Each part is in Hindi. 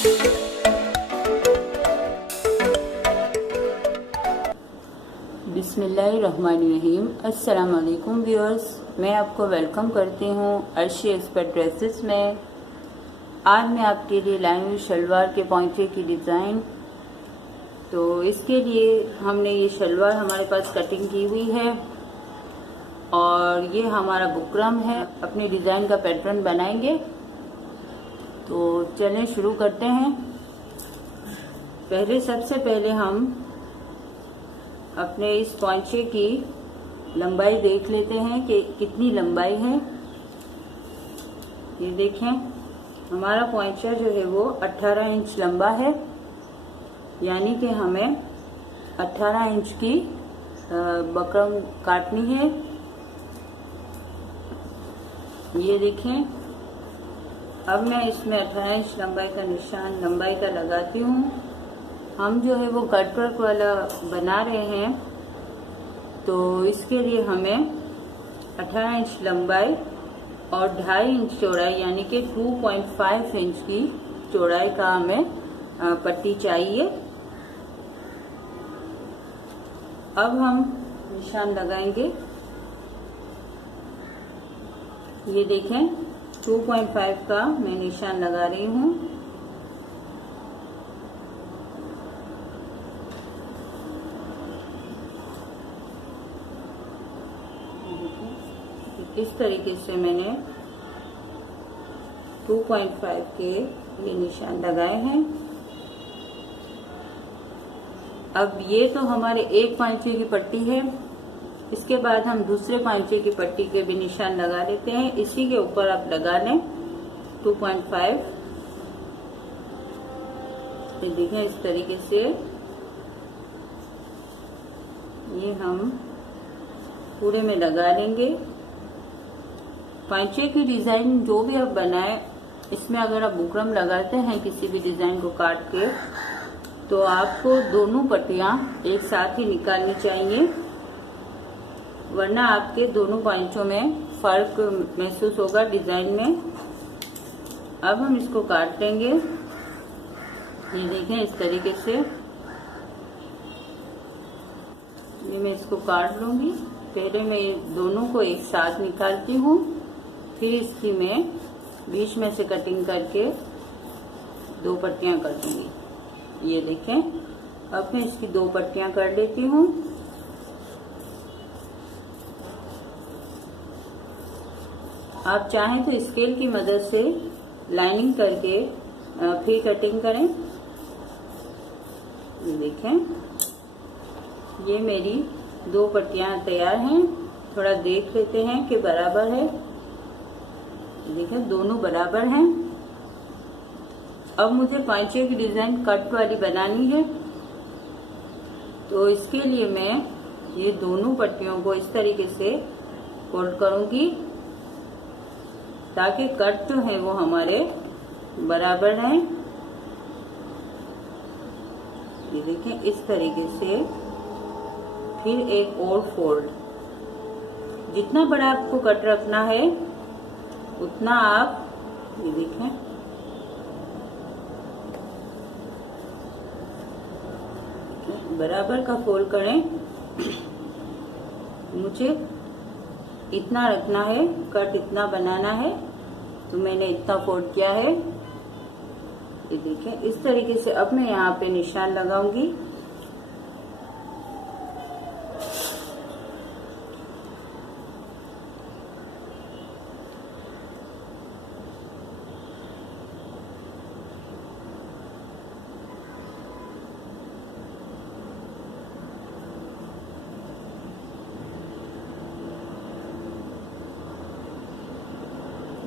बिस्मिल्लाहिर्रहमानिर्रहीम। अस्सलाम वालेकुम व्यूअर्स, मैं आपको वेलकम करती हूँ अर्शी एक्सपर्ट ड्रेसेस में। आज मैं आपके लिए लाई हूँ शलवार के पॉइंटे की डिज़ाइन। तो इसके लिए हमने ये शलवार हमारे पास कटिंग की हुई है और ये हमारा बुकरम है। अपनी डिज़ाइन का पैटर्न बनाएंगे, तो चलें शुरू करते हैं। सबसे पहले हम अपने इस पॉइंटे की लंबाई देख लेते हैं कि कितनी लंबाई है। ये देखें, हमारा पॉइंचा जो है वो 18 इंच लंबा है, यानी कि हमें 18 इंच की बकरम काटनी है। ये देखें, अब मैं इसमें 18 इंच लंबाई का निशान लंबाई का लगाती हूँ। हम जो है वो कट वर्क वाला बना रहे हैं, तो इसके लिए हमें 18 इंच लंबाई और 2.5 इंच चौड़ाई यानी कि 2.5 इंच की चौड़ाई का हमें पट्टी चाहिए। अब हम निशान लगाएंगे। ये देखें, 2.5 का मैं निशान लगा रही हूँ। इस तरीके से मैंने 2.5 के ये निशान लगाए हैं। अब ये तो हमारे एक पांचे की पट्टी है। इसके बाद हम दूसरे पांचे की पट्टी के भी निशान लगा लेते हैं। इसी के ऊपर आप लगा लें 2.5। ये देखें, इस तरीके से ये हम पूरे में लगा लेंगे। पांचे की डिजाइन जो भी आप बनाए, इसमें अगर आप बुकरम लगाते हैं किसी भी डिजाइन को काट के, तो आपको दोनों पट्टियां एक साथ ही निकालनी चाहिए, वरना आपके दोनों पांचों में फर्क महसूस होगा डिजाइन में। अब हम इसको काट लेंगे। ये देखें, इस तरीके से ये मैं इसको काट लूंगी। पहले मैं दोनों को एक साथ निकालती हूँ, फिर इसकी मैं बीच में से कटिंग करके 2 पट्टियां कर दूंगी। ये देखें, अब मैं इसकी 2 पट्टियां कर लेती हूँ। आप चाहें तो स्केल की मदद से लाइनिंग करके फिर कटिंग करें। ये देखें, ये मेरी 2 पट्टियां तैयार हैं। थोड़ा देख लेते हैं कि बराबर है। देखें, दोनों बराबर हैं। अब मुझे पांचे की डिजाइन कट वाली बनानी है, तो इसके लिए मैं ये दोनों पट्टियों को इस तरीके से फोल्ड करूंगी ताकि कट जो है वो हमारे बराबर हैं। ये देखें, इस तरीके से फिर एक और फोल्ड। जितना बड़ा आपको कट रखना है उतना आप ये देखें, बराबर का फोल्ड करें। मुझे इतना रखना है, कट इतना बनाना है, तो मैंने इतना फोल्ड किया है। ये देखें, इस तरीके से अब मैं यहाँ पे निशान लगाऊंगी।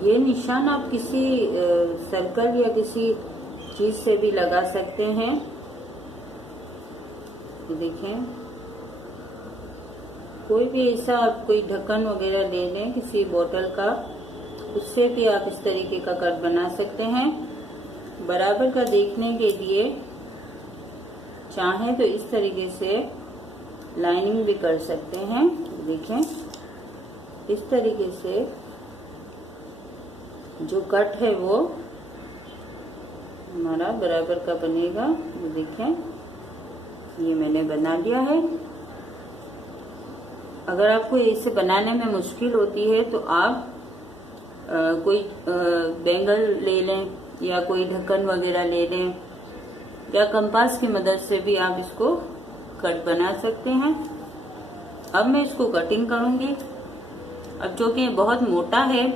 ये निशान आप किसी सर्कल या किसी चीज से भी लगा सकते हैं। देखें, कोई भी ऐसा आप कोई ढक्कन वगैरह ले लें किसी बोतल का, उससे भी आप इस तरीके का कट बना सकते हैं। बराबर का देखने के लिए चाहें तो इस तरीके से लाइनिंग भी कर सकते हैं। देखें, इस तरीके से जो कट है वो हमारा बराबर का बनेगा। ये देखें, ये मैंने बना लिया है। अगर आपको इसे बनाने में मुश्किल होती है तो आप कोई बैंगल ले लें या कोई ढक्कन वगैरह ले लें या कंपास की मदद से भी आप इसको कट बना सकते हैं। अब मैं इसको कटिंग करूंगी। अब चूंकि ये बहुत मोटा है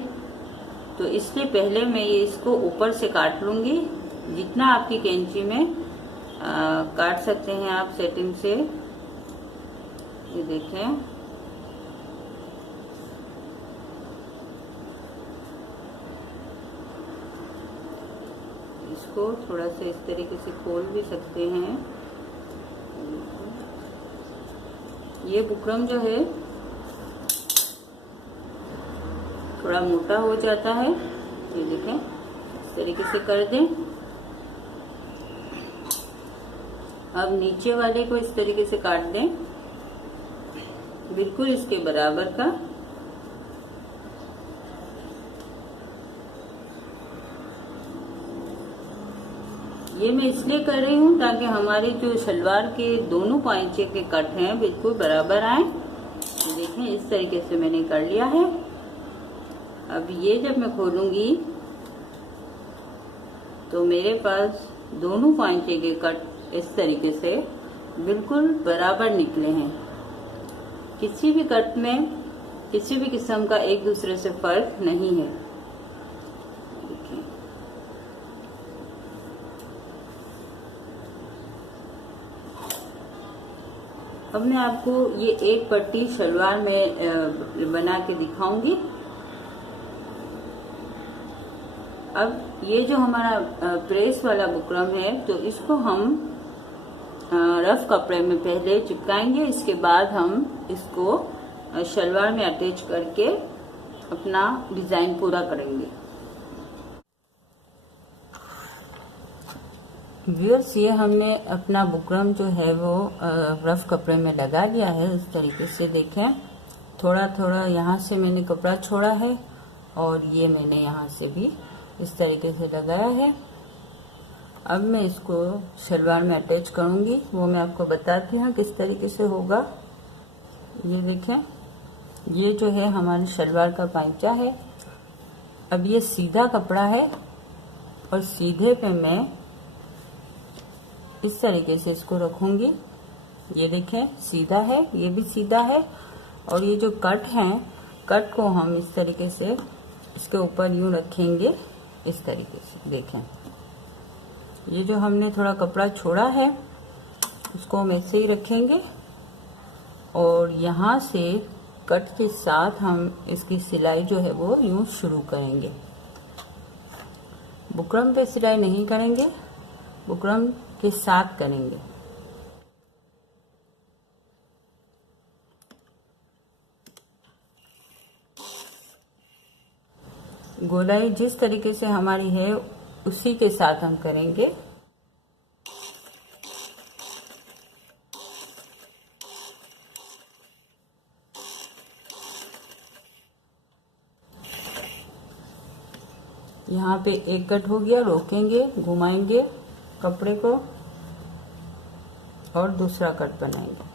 तो इसलिए पहले मैं ये इसको ऊपर से काट लूंगी। जितना आपकी कैंची में काट सकते हैं आप सेटिंग से। ये देखें, इसको थोड़ा सा इस तरीके से खोल भी सकते हैं। ये बुकरम जो है थोड़ा मोटा हो जाता है। ये देखें, इस तरीके से कर दें। अब नीचे वाले को इस तरीके से काट दें, बिल्कुल इसके बराबर का। ये मैं इसलिए कर रही हूँ ताकि हमारी जो सलवार के दोनों पांचे के कट हैं बिल्कुल बराबर आए। तो देखें, इस तरीके से मैंने कर लिया है। अब ये जब मैं खोलूंगी तो मेरे पास दोनों पांचे के कट इस तरीके से बिल्कुल बराबर निकले हैं। किसी भी कट में किसी भी किस्म का एक दूसरे से फर्क नहीं है। देखिए, अब मैं आपको ये एक पट्टी सलवार में बना के दिखाऊंगी। अब ये जो हमारा प्रेस वाला बुकरम है तो इसको हम रफ कपड़े में पहले चिपकाएंगे। इसके बाद हम इसको सलवार में अटैच करके अपना डिजाइन पूरा करेंगे। व्यूअर्स, ये हमने अपना बुकरम जो है वो रफ कपड़े में लगा लिया है। इस तरीके से देखें, थोड़ा थोड़ा यहाँ से मैंने कपड़ा छोड़ा है और ये मैंने यहाँ से भी इस तरीके से लगाया है। अब मैं इसको सलवार में अटैच करूँगी, वो मैं आपको बताती हूँ किस तरीके से होगा। ये देखें, ये जो है हमारी सलवार का पांचा है। अब ये सीधा कपड़ा है और सीधे पे मैं इस तरीके से इसको रखूँगी। ये देखें, सीधा है, ये भी सीधा है। और ये जो कट हैं, कट को हम इस तरीके से इसके ऊपर यूँ रखेंगे, इस तरीके से। देखें, ये जो हमने थोड़ा कपड़ा छोड़ा है उसको हम ऐसे ही रखेंगे और यहाँ से कट के साथ हम इसकी सिलाई जो है वो यूँ शुरू करेंगे। बुकरम पे सिलाई नहीं करेंगे, बुकरम के साथ करेंगे। गोलाई जिस तरीके से हमारी है उसी के साथ हम करेंगे। यहाँ पे एक कट हो गया, रोकेंगे, घुमाएंगे कपड़े को और दूसरा कट बनाएंगे।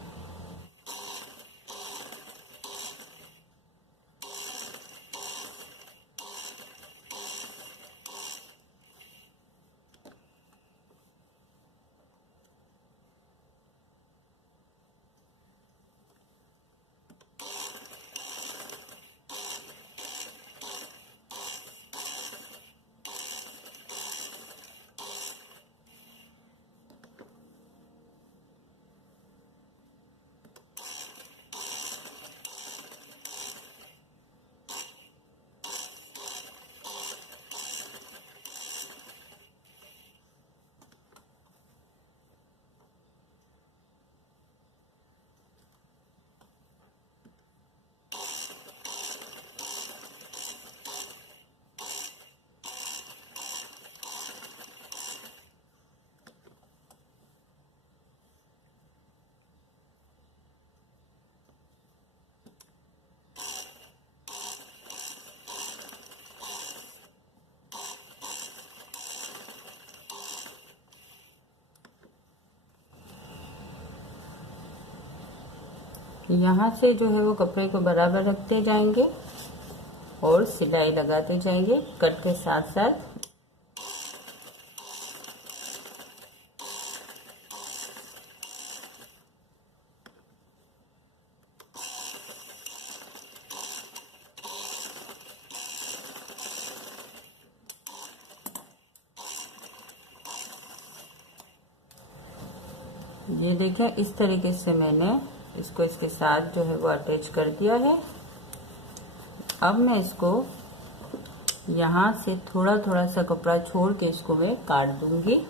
यहाँ से जो है वो कपड़े को बराबर रखते जाएंगे और सिलाई लगाते जाएंगे कट के साथ साथ। ये देखें, इस तरीके से मैंने इसको इसके साथ जो है वो अटैच कर दिया है। अब मैं इसको यहाँ से थोड़ा थोड़ा सा कपड़ा छोड़ के इसको मैं काट दूंगी।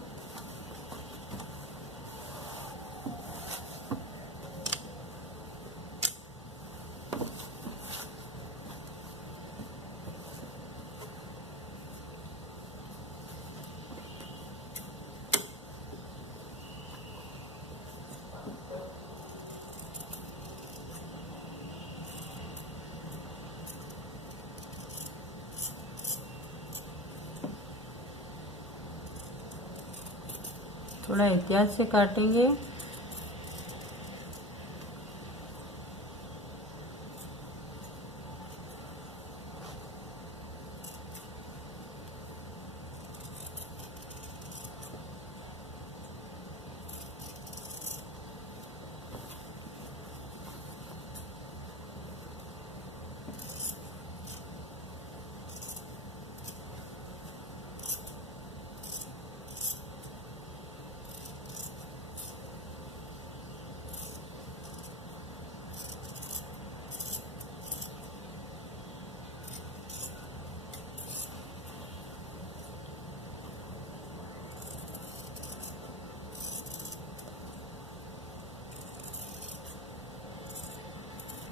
थोड़ा एहतियात से काटेंगे।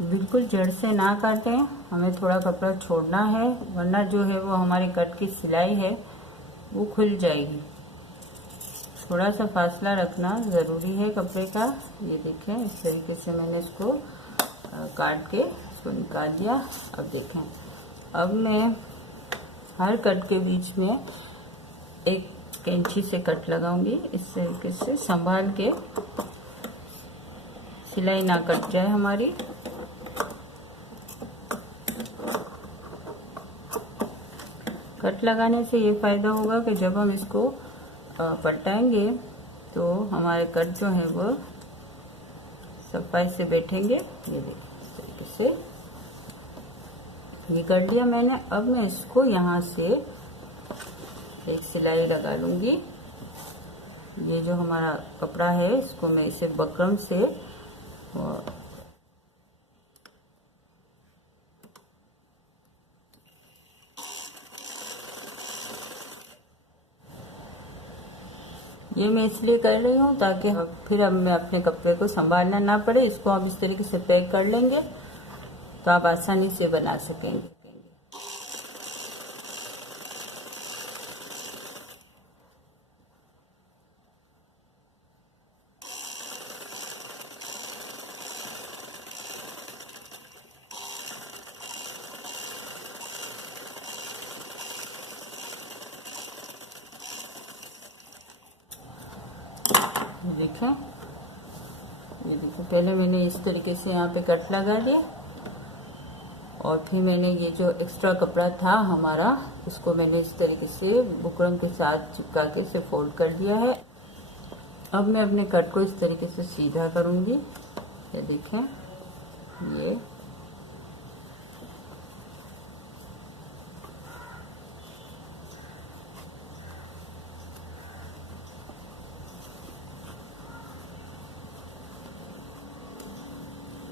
बिल्कुल जड़ से ना काटें, हमें थोड़ा कपड़ा छोड़ना है, वरना जो है वो हमारी कट की सिलाई है वो खुल जाएगी। थोड़ा सा फासला रखना ज़रूरी है कपड़े का। ये देखें, इस तरीके से मैंने इसको काट के इसको निकाल दिया। अब देखें, अब मैं हर कट के बीच में एक कैंची से कट लगाऊंगी। इस तरीके से संभाल के, सिलाई ना कट जाए हमारी। कट लगाने से ये फायदा होगा कि जब हम इसको पलटाएंगे तो हमारे कट जो है वो सफाई से बैठेंगे। ये देखिए, इस तरीके से ये कर लिया मैंने। अब मैं इसको यहाँ से एक सिलाई लगा लूंगी। ये जो हमारा कपड़ा है इसको मैं इसे बकरम से ये मैं इसलिए कर रही हूँ ताकि फिर अब मैं अपने कपड़े को संभालना ना पड़े। इसको आप इस तरीके से पैक कर लेंगे तो आप आसानी से बना सकेंगे। देखें, ये देखो, पहले मैंने इस तरीके से यहाँ पे कट लगा दिया और फिर मैंने ये जो एक्स्ट्रा कपड़ा था हमारा, इसको मैंने इस तरीके से बुकरम के साथ चिपका के इसे फोल्ड कर दिया है। अब मैं अपने कट को इस तरीके से सीधा करूँगी। ये देखें, ये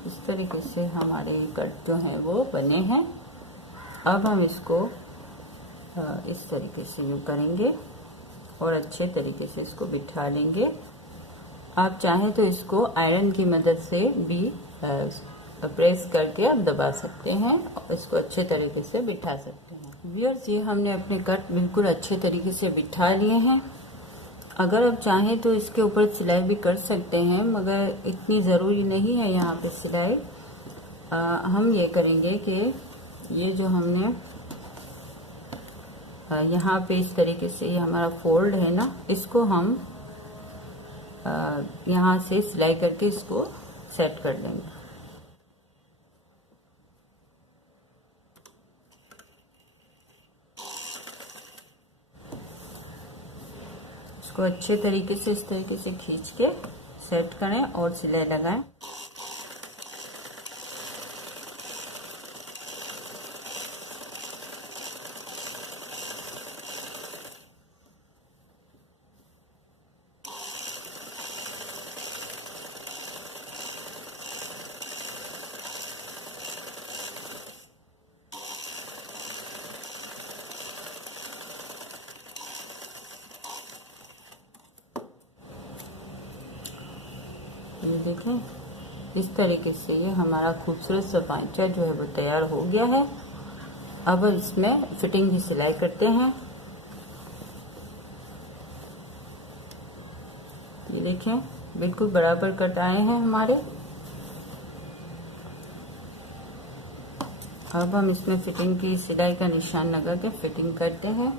इस तरीके से हमारे कट जो हैं वो बने हैं। अब हम इसको इस तरीके से यूँ करेंगे और अच्छे तरीके से इसको बिठा लेंगे। आप चाहें तो इसको आयरन की मदद से भी प्रेस करके आप दबा सकते हैं और इसको अच्छे तरीके से बिठा सकते हैं। व्यूअर्स, ये हमने अपने कट बिल्कुल अच्छे तरीके से बिठा लिए हैं। अगर आप चाहें तो इसके ऊपर सिलाई भी कर सकते हैं, मगर इतनी ज़रूरी नहीं है यहाँ पे सिलाई। हम ये करेंगे कि ये जो हमने यहाँ पे इस तरीके से ये हमारा फोल्ड है ना, इसको हम यहाँ से सिलाई करके इसको सेट कर देंगे। इसको अच्छे तरीके से इस तरीके से खींच के सेट करें और सिलाई लगाएं। ये देखें, इस तरीके से ये हमारा खूबसूरत सा पांचा जो है वो तैयार हो गया है। अब इसमें फिटिंग की सिलाई करते हैं। ये देखें, बिल्कुल बराबर कट आए हैं हमारे। अब हम इसमें फिटिंग की सिलाई का निशान लगा के फिटिंग करते हैं।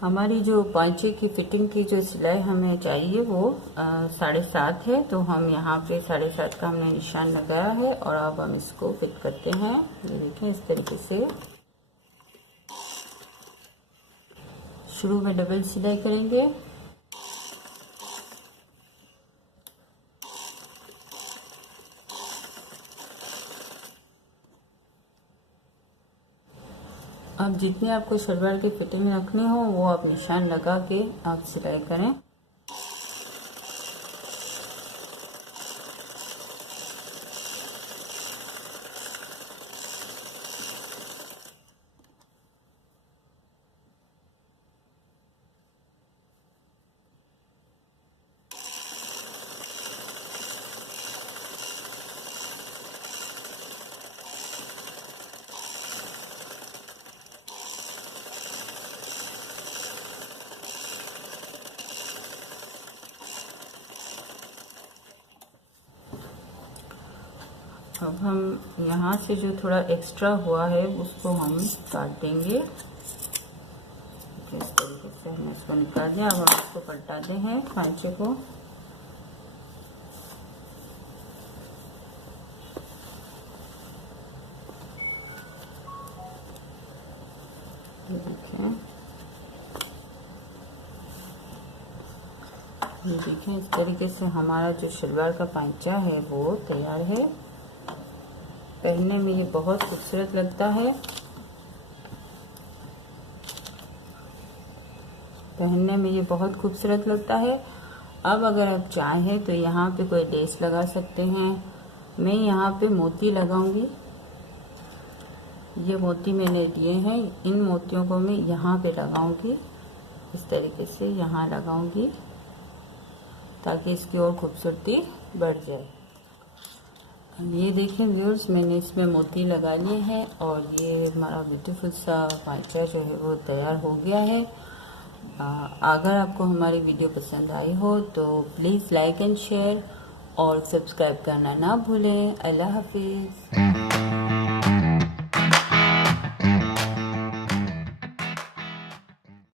हमारी जो पांचे की फिटिंग की जो सिलाई हमें चाहिए वो 7.5 है, तो हम यहाँ पे 7.5 का हमने निशान लगाया है और अब हम इसको फिट करते हैं। ये देखें, इस तरीके से शुरू में डबल सिलाई करेंगे। अब जितने आपको सलवार की फिटिंग रखने हो वो आप निशान लगा के आप सिलाई करें। अब हम यहाँ से जो थोड़ा एक्स्ट्रा हुआ है उसको हम काट देंगे। इस तरीके से हम इसको निकाल दें। अब हम इसको पलटाते हैं पांचे को। ये देखें, इस तरीके से हमारा जो सलवार का पांचा है वो तैयार है। पहनने में ये बहुत खूबसूरत लगता है। पहनने में ये बहुत खूबसूरत लगता है। अब अगर आप चाहें तो यहाँ पे कोई लेस लगा सकते हैं। मैं यहाँ पे मोती लगाऊंगी। ये मोती मैंने लिए हैं, इन मोतियों को मैं यहाँ पे लगाऊंगी। इस तरीके से यहाँ लगाऊंगी ताकि इसकी और खूबसूरती बढ़ जाए। ये देखें व्यूअर्स, मैंने इसमें मोती लगा लिए हैं और ये हमारा ब्यूटीफुल सा पांचा जो है वो तैयार हो गया है। अगर आपको हमारी वीडियो पसंद आई हो तो प्लीज़ लाइक एंड शेयर और सब्सक्राइब करना ना भूलें। अल्लाह हाफिज़।